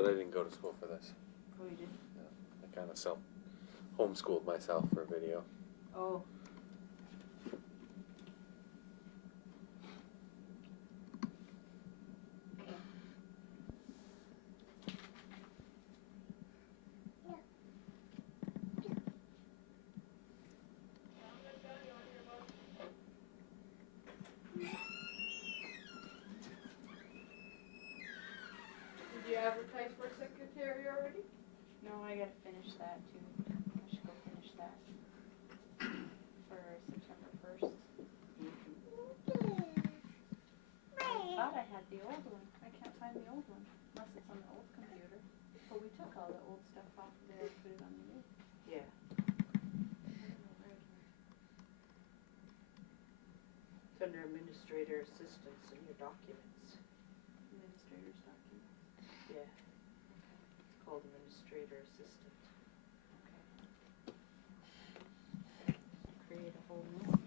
but I didn't go to school for this. Oh, you did? Yeah, I kind of homeschooled myself for video. Oh. Did you advertise for secretary already? No, I gotta finish that too. I should go finish that for September 1st. I thought I had the old one. I can't find the old one, unless it's on the old computer. But we took all the old stuff off of there and put it on the new. Yeah. I don't know where it is. It's under administrator assistance in your documents. Administrator's document. Yeah. It's called administrator assistant. Okay. Create a whole new one.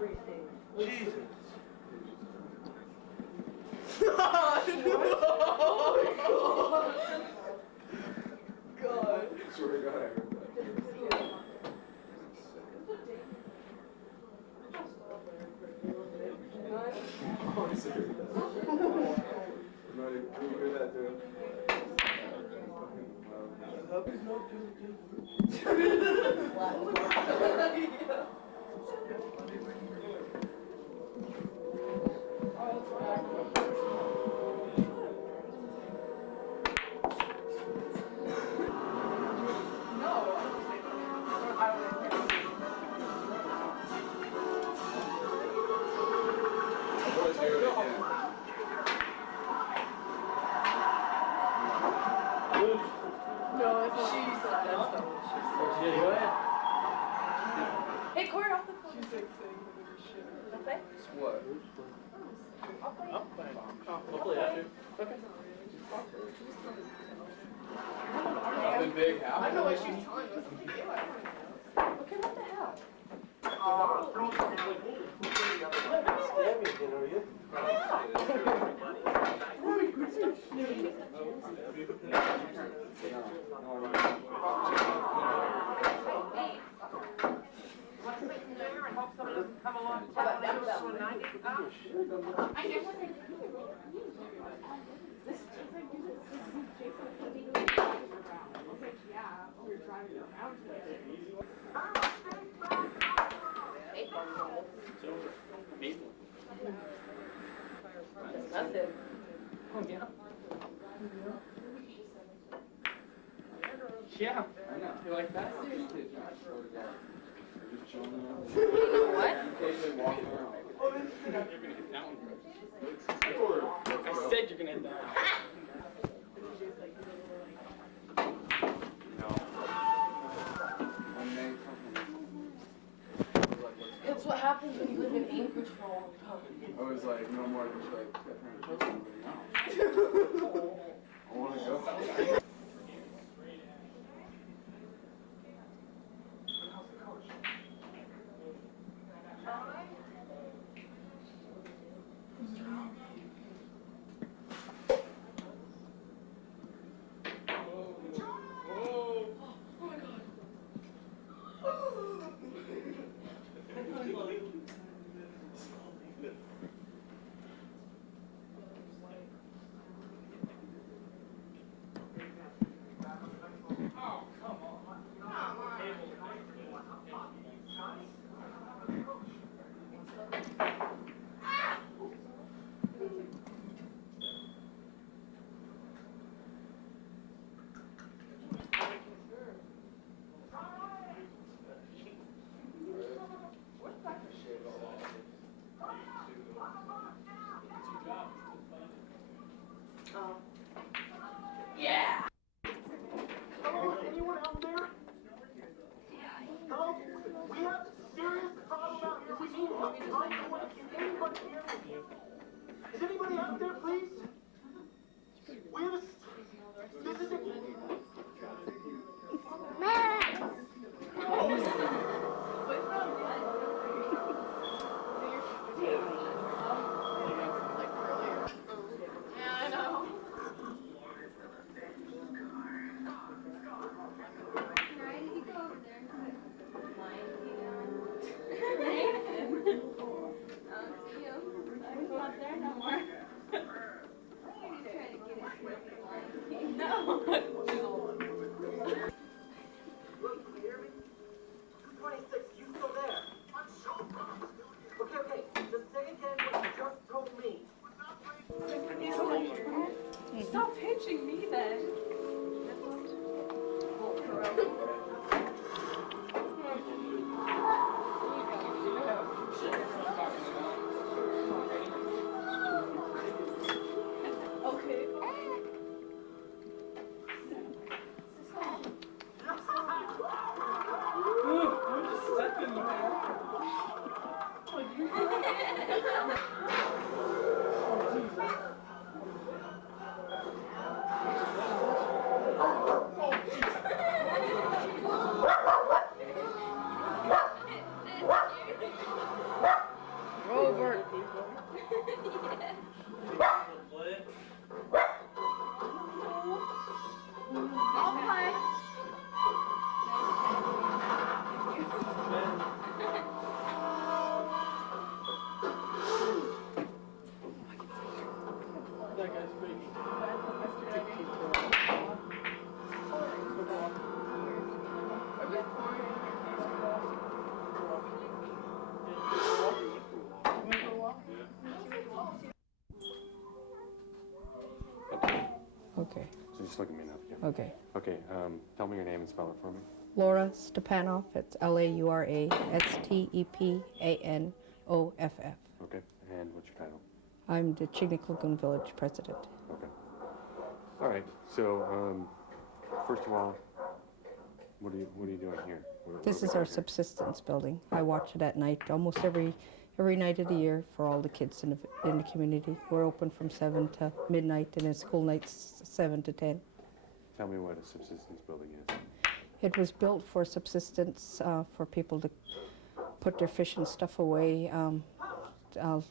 Jesus. God. Swear to God, I heard that. Oh, I'm serious. Can you hear that too? I hope he's not doing Hey, Corey, off the phone. Okay. What? Hopefully after. Okay. Nothing big happened. I don't know what she's telling us. Okay, what the hell? Stab me again, are you? Nothing. Yeah. You like that? Seriously. Just chilling out. What? Occasionally walking around. You're gonna hit that one, bro. I said you're gonna hit that one. It's what happens when you live in Anchorage for a long time. I was like, no more than like, trying to kill somebody now. I want to go. Yeah. Hello, anyone out there? Hello? We have a serious problem out here. We need help. Is anybody here? Is anybody out there, please? We have a... This is a... Yeah, I know. Look, can you hear me? 226, you still there? I'm so close. Okay, just say again what you just told me. Stop pinching me then. just look at me now. Yeah. Okay. Okay, tell me your name and spell it for me. Laura Stepanoff. It's Laura Stepanoff. Okay, and what's your title? I'm the Chignik Lagoon Village President. Okay. All right, so, first of all, what are you doing here? This is our subsistence building. I watch it at night, almost every night of the year for all the kids in the community. We're open from 7 to midnight, and then school nights 7 to 10. Tell me what a subsistence building is. It was built for subsistence, for people to put their fish and stuff away.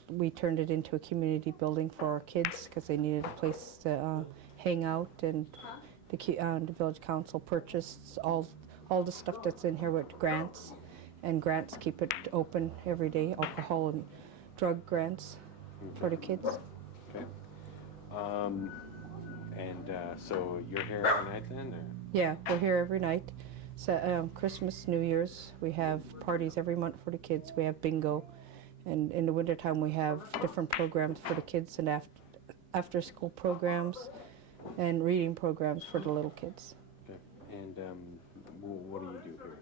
We turned it into a community building for our kids because they needed a place to hang out, and the village council purchased all the stuff that's in here with grants, and grants keep it open every day, alcohol and drug grants for the kids. Okay. So you're here every night then, or? Yeah, we're here every night. So Christmas, New Year's, we have parties every month for the kids. We have bingo, and in the wintertime we have different programs for the kids, and after school programs and reading programs for the little kids. Okay. And what do you do here?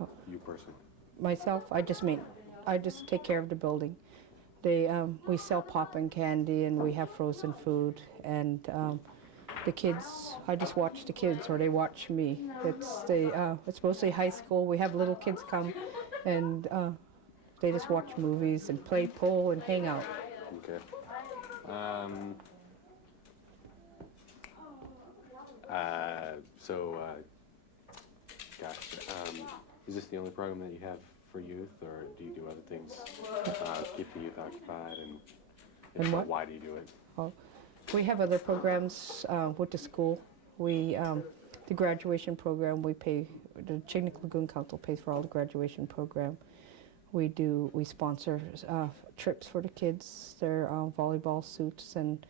Oh. You personally? Myself, I just take care of the building. We sell popping candy, and we have frozen food, and the kids, I just watch the kids, or they watch me. It's mostly high school. We have little kids come, and they just watch movies and play pool and hang out. Okay. Is this the only program that you have for youth, or do you do other things keep the youth occupied? And what? Why do you do it? Oh, we have other programs with the school. The graduation program, the Chignik Lagoon Council pays for all the graduation program. We sponsor trips for the kids, their volleyball suits and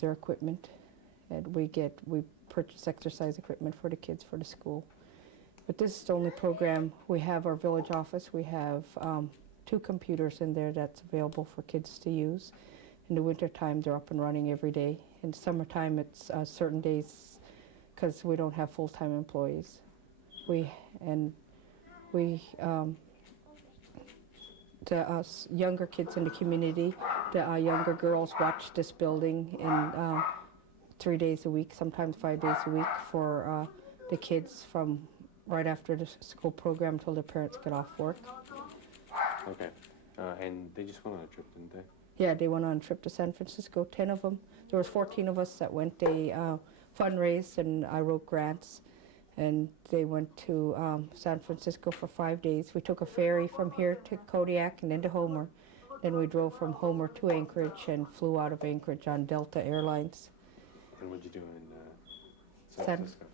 their equipment. And we purchase exercise equipment for the kids for the school. But this is the only program. We have our village office. We have 2 computers in there that's available for kids to use. In the wintertime, they're up and running every day. In summertime, it's certain days because we don't have full-time employees. The younger kids in the community, the younger girls watch this building in 3 days a week, sometimes 5 days a week for the kids from right after the school program till their parents get off work. Okay. And they just went on a trip, didn't they? Yeah, they went on a trip to San Francisco, 10 of them. There was 14 of us that went. They fundraised, and I wrote grants, and they went to San Francisco for 5 days. We took a ferry from here to Kodiak and then to Homer. Then we drove from Homer to Anchorage and flew out of Anchorage on Delta Airlines. And what did you do in San Francisco?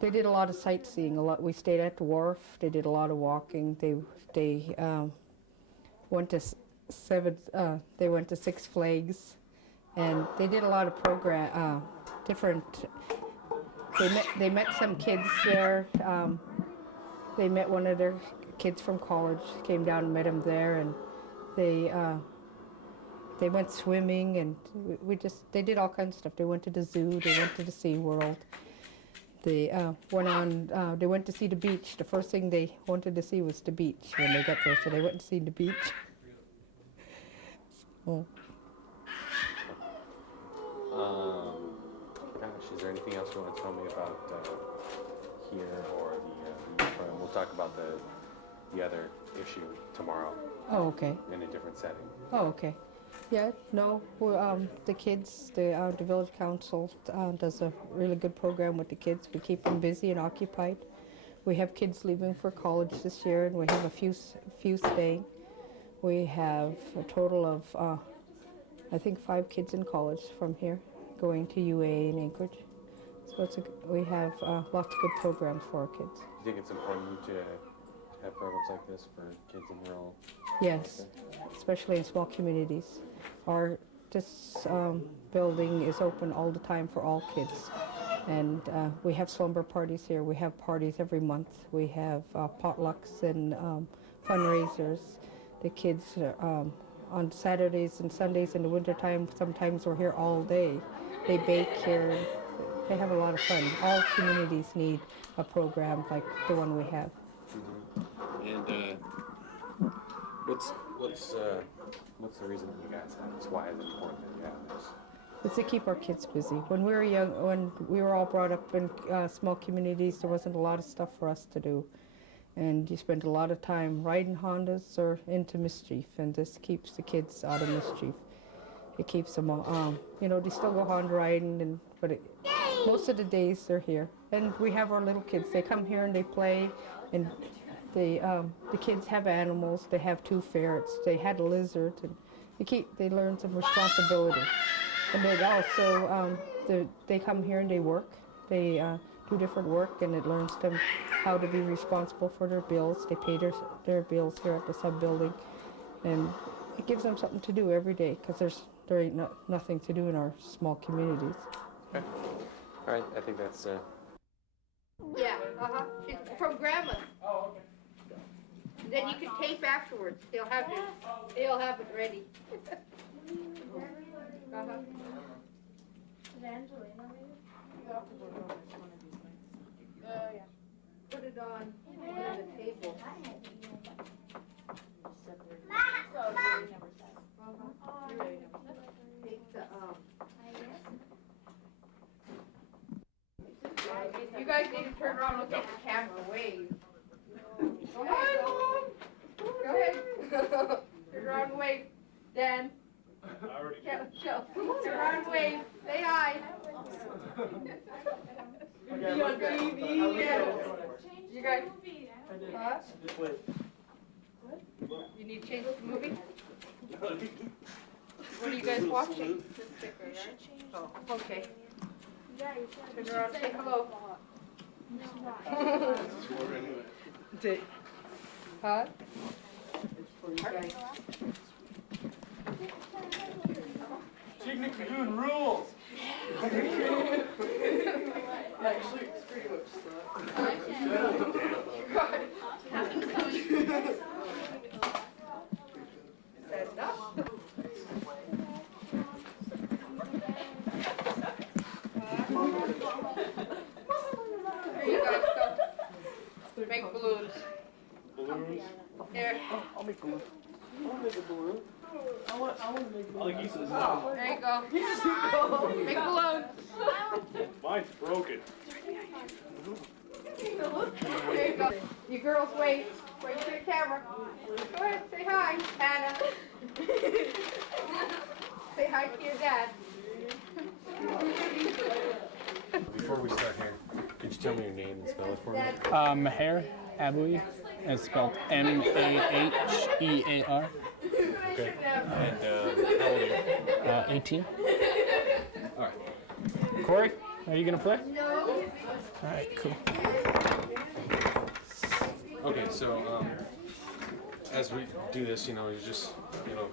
They did a lot of sightseeing. We stayed at the wharf. They did a lot of walking. They went to Six Flags, and they did a lot of They met some kids there. They met one of their kids from college. Came down and met him there, and they went swimming, and they did all kinds of stuff. They went to the zoo. They went to the Sea World. They they went to see the beach. The first thing they wanted to see was the beach when they got there, so they went to see the beach. So. Gosh, is there anything else you want to tell me about here or the program? We'll talk about the other issue tomorrow. Oh, okay. In a different setting. Oh, okay. Yeah, no, the kids, the village council does a really good program with the kids. We keep them busy and occupied. We have kids leaving for college this year, and we have a few staying. We have a total of, I think, 5 kids in college from here, going to UA in Anchorage. So we have lots of good programs for our kids. Do you think it's important to have programs like this for kids in rural? Yes, especially in small communities. This building is open all the time for all kids. And we have slumber parties here. We have parties every month. We have potlucks and fundraisers. The kids on Saturdays and Sundays in the wintertime, sometimes we're here all day they bake here. They have a lot of fun. All communities need a program like the one we have. And what's the reason that you guys have this? Why is it important that you have this? It's to keep our kids busy. When we were young, when we were all brought up in small communities, there wasn't a lot of stuff for us to do. And you spend a lot of time riding Hondas or into mischief, and this keeps the kids out of mischief. It keeps them, they still go Honda riding, but most of the days they're here. And we have our little kids. They come here and they play, and the kids have animals. They have 2 ferrets. They had a lizard, and they learn some responsibility. And then also, they come here and they work. They do different work, and it learns them how to be responsible for their bills. They pay their bills here at the sub building, and it gives them something to do every day because there ain't nothing to do in our small communities. Okay. All right, I think that's. Yeah, it's from Grandma. Oh, okay. Then you can tape afterwards. They'll have it ready. Yeah. Put it on the table. You guys need to turn around and look at the camera. Wave. Go ahead, Mom. Go ahead. Turn around and wave. Dan. Show. Turn around and wave. Say hi. Be on TV. Yeah. You guys. Huh? You need to change the movie? What are you guys watching? Oh, okay. Turn around and say hello. Huh? Chignik Lagoon rules! Actually, it's pretty Here you guys go. Make balloons. Balloons? Here. I'll make balloons. I want to make a balloon. I want to make a balloon. I'll use this. There you go. Make balloons. Mine's broken. There you go. You girls wait. Wait for the camera. Go ahead, say hi, Hannah. Say hi to your dad. Before we start here, could you tell me your name and spell it for me? Mahear, Abou, it's spelled Mahear. Okay. And how old are you? 18. All right. Corey, are you gonna play? No. All right, cool. Okay, so as we do this, you just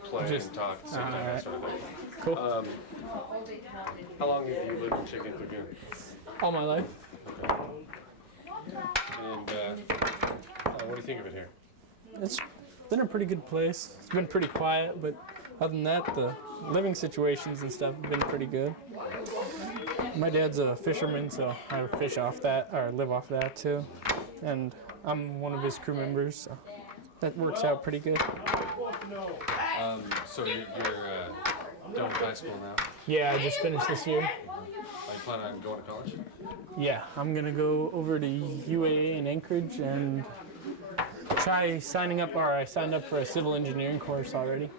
play and talk at the same time, that sort of thing. Cool. How long have you lived in Chignik Lagoon? All my life. Okay. And what do you think of it here? It's been a pretty good place. It's been pretty quiet, but other than that, the living situations and stuff have been pretty good. My dad's a fisherman, so I fish off that, or live off that too. And I'm one of his crew members, so that works out pretty good. So you're done with high school now? Yeah, I just finished this year. Are you planning on going to college? Yeah, I'm gonna go over to UAA in Anchorage and try signing up, or I signed up for a civil engineering course already.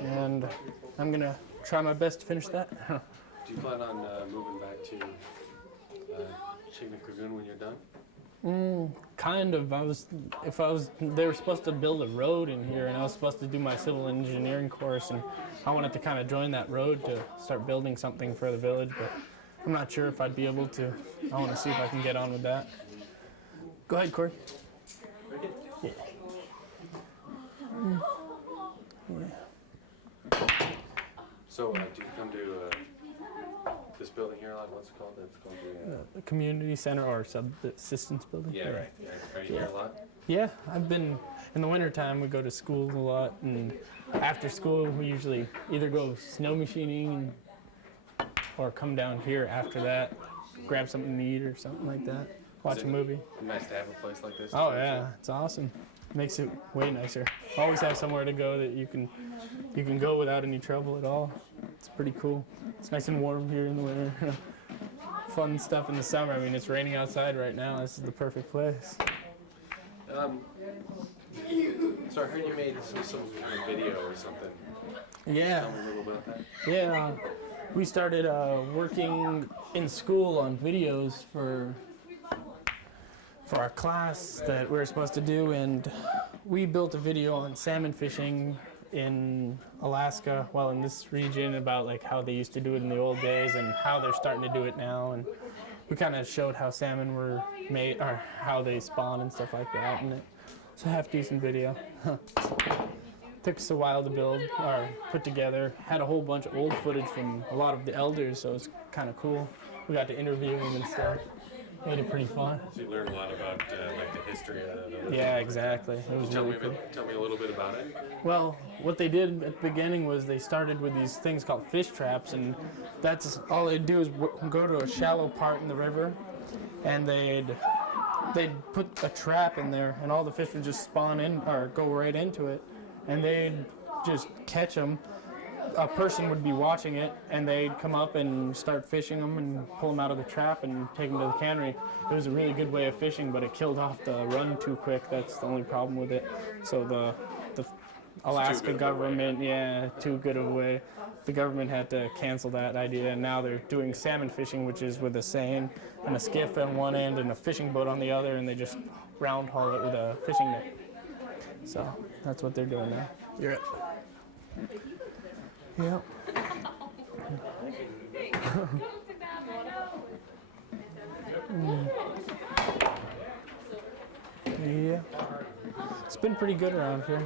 And I'm gonna try my best to finish that. Do you plan on moving back to Chignik Lagoon when you're done? Kind of. They were supposed to build a road in here, and I was supposed to do my civil engineering course, and I wanted to kind of join that road to start building something for the village, but I'm not sure if I'd be able to. I want to see if I can get on with that. Go ahead, Corey. Yeah. So, do you come to this building here a lot? What's it called? It's called The community center or subsistence building. Yeah, right. Are you here a lot? Yeah, I've been, in the wintertime we go to school a lot, and after school we usually either go snow machining or come down here after that, grab something to eat or something like that, watch a movie. Nice to have a place like this. Oh yeah, it's awesome. Makes it way nicer. Always have somewhere to go that you can go without any trouble at all. It's pretty cool. It's nice and warm here in the winter. Fun stuff in the summer. I mean, it's raining outside right now. This is the perfect place. So I heard you made some kind of video or something. Yeah. Tell me a little about that. Yeah. We started working in school on videos for our class that we were supposed to do, and we built a video on salmon fishing in Alaska, well, in this region, about like how they used to do it in the old days and how they're starting to do it now. And we kind of showed how salmon were made, or how they spawn and stuff like that. And it's a half decent video. Took us a while to build or put together. Had a whole bunch of old footage from a lot of the elders, so it's kind of cool. We got to interview them and stuff. Made it pretty fun. So you learned a lot about like the history of it. Yeah, exactly. It was really cool. Tell me a little bit about it. Well, what they did at the beginning was they started with these things called fish traps, and that's all they'd do is go to a shallow part in the river, and they'd put a trap in there, and all the fish would just spawn in or go right into it, and they'd just catch them. A person would be watching it, and they'd come up and start fishing them and pull them out of the trap and take them to the cannery. It was a really good way of fishing, but it killed off the run too quick. That's the only problem with it. So the Alaska government, yeah, too good of a way. The government had to cancel that idea, and now they're doing salmon fishing, which is with a seine and a skiff on one end and a fishing boat on the other, and they just round haul it with a fishing net. So that's what they're doing now. You're it. Yep. Yeah. It's been pretty good around here.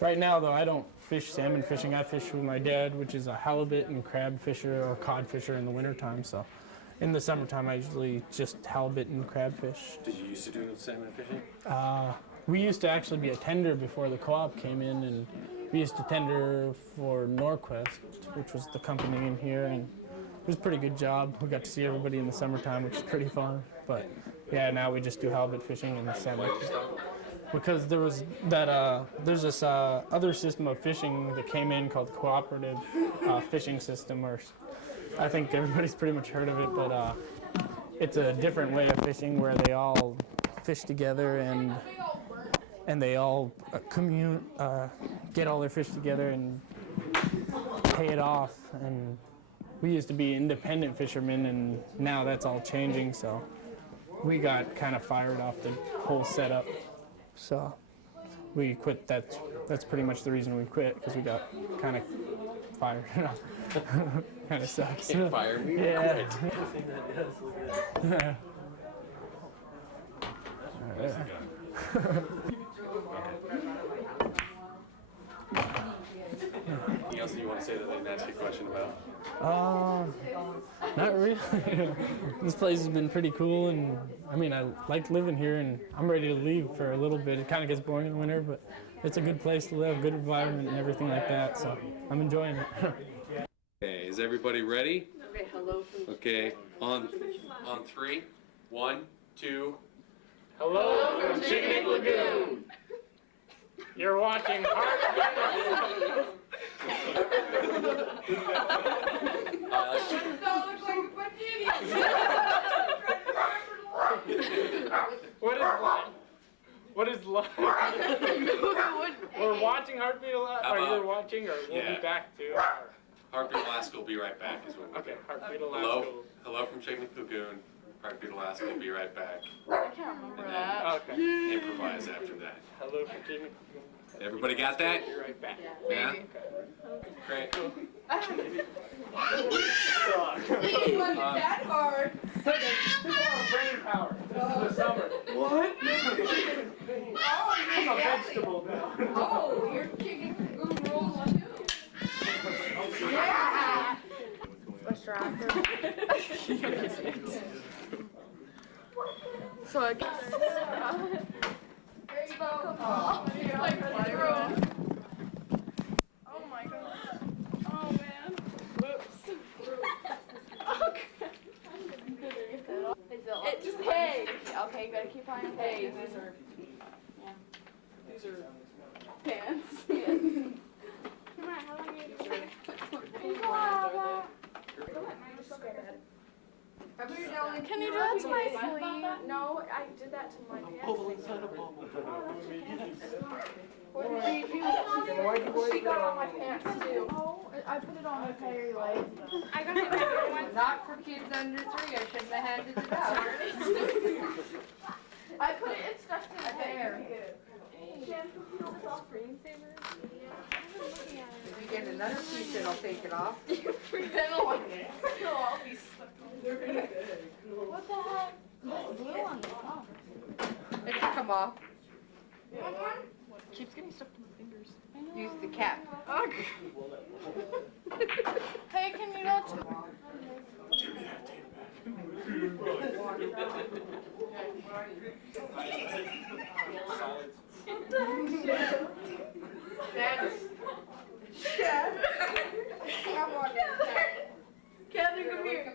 Right now, though, I don't fish salmon fishing. I fish with my dad, which is a halibut and crab fisher or cod fisher in the wintertime. So in the summertime, I usually just halibut and crab fish. Did you used to do salmon fishing? We used to actually be a tender before the co-op came in, and we used to tender for Norquest, which was the company in here, and it was a pretty good job. We got to see everybody in the summertime, which is pretty fun. But yeah, now we just do halibut fishing and salmon. Because there was that there's this other system of fishing that came in called the cooperative fishing system, or I think everybody's pretty much heard of it, but it's a different way of fishing where they all fish together and they all get all their fish together and pay it off. And we used to be independent fishermen, and now that's all changing, so we got kind of fired off the whole setup. So we quit. That's pretty much the reason we quit, because we got kind of fired. Kind of sucks. Can't fire me. Yeah. Anything else that you want to say that I didn't ask you a question about? Not really. This place has been pretty cool, and I mean, I like living here, and I'm ready to leave for a little bit. It kind of gets boring in the winter, but it's a good place to live, good environment and everything like that, so I'm enjoying it. Okay, is everybody ready? Okay, hello from Okay, on 3. 1, 2. Hello from Chignik Lagoon. You're watching Heart. Don't look like a bunch of idiots. What is live? We're watching Heartbeat Alaska, or you're watching, or we'll be back too. Heartbeat Alaska will be right back is what we're doing. Heartbeat Alaska. Hello from Chignik Lagoon. Heartbeat Alaska will be right back. I can't remember that. Okay. Improvise after that. Hello from Chignik. Everybody got that? Be right back. Yeah? Great. It wasn't that hard. Brain power. This is the summer. What? I'm a vegetable now. Oh, you're chicken lagoon rolls too. Yeah. So I guess. There you go. Oh, you're like, oh my god. What did she do? She got on my pants too. I put it on my hairy leg. I got it on not for kids under 3. I shouldn't have handed it out. I put it in stuff in hair. If you get another piece, then I'll take it off. Then I'll be stuck on there. What the heck? There's glue on the top. It should come off. Keeps getting stuck to my fingers. Use the cap. Hey, can you not? Catherine, come here.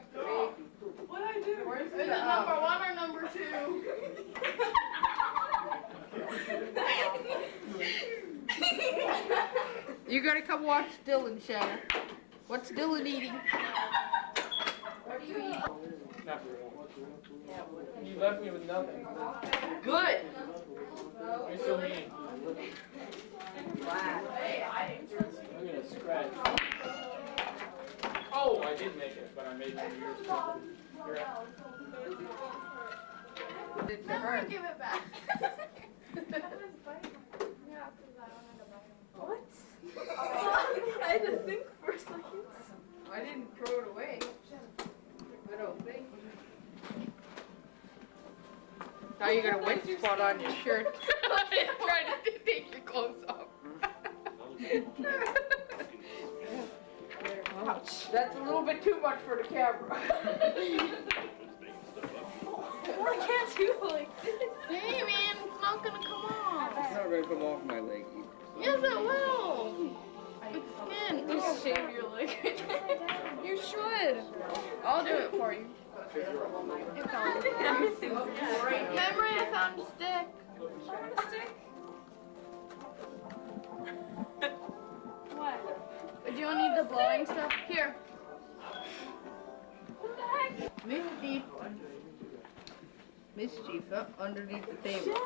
What'd I do? Is it number 1 or number 2? You gotta come watch Dylan, Shanna. What's Dylan eating? What are you eating? You left me with nothing. Good. You're so mean. I'm gonna scratch. Oh, I did make it, but I made one of yours too. You're right. Did to her. Give it back. What? I had to think for a second. I didn't throw it away. I don't think. Now you got a wet spot on your shirt. Trying to take your clothes off. That's a little bit too much for the camera. I can't do like this. Hey man, it's not gonna come off. It's not gonna come off my leg either. Yes, it will. It's skin. Just shave your leg. You should. I'll do it for you. Remember, I found a stick. I want a stick. What? Do you need the blowing stuff? Here. What the heck? Mischief up underneath the table.